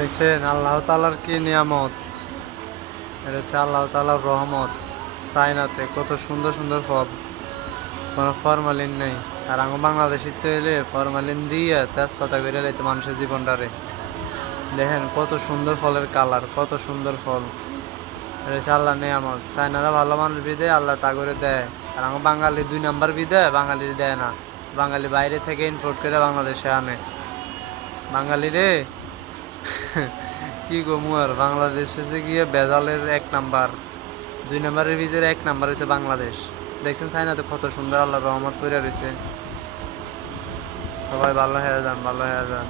দেখছেন আল্লাহ তাআলার কি নিয়ামত, এটা হচ্ছে আল্লাহ তাআলার রহমত। চায়নাতে কত সুন্দর সুন্দর ফল, কোনো ফরমালিন নেই। আর আমার বাংলাদেশির তো এলে ফরমালিন দিয়ে তেজপাতা করে লাইতে মানুষের জীবনটারে। দেখেন কত সুন্দর ফলের কালার, কত সুন্দর ফল। এটা হচ্ছে আল্লাহ নিয়ামত। চায়নারা ভালো মানুষ বিদে আল্লাহ তা করে দেয়, আর আমার বাঙালি 2 নাম্বার বিদে বাঙালির দেয় না। বাঙালি বাইরে থেকে ইম্পোর্ট করে বাংলাদেশে আনে। বাঙালি রে কি গমু আর, বাংলাদেশ হচ্ছে গিয়ে বেজালের 1 নাম্বার, 2 নাম্বারের ভিতরে 1 নাম্বার হচ্ছে বাংলাদেশ। দেখছেন চায়নাতে কত সুন্দর আল্লাহ রহমত করে রয়েছে। সবাই ভালো হয়ে যান, ভালো হয়ে যান।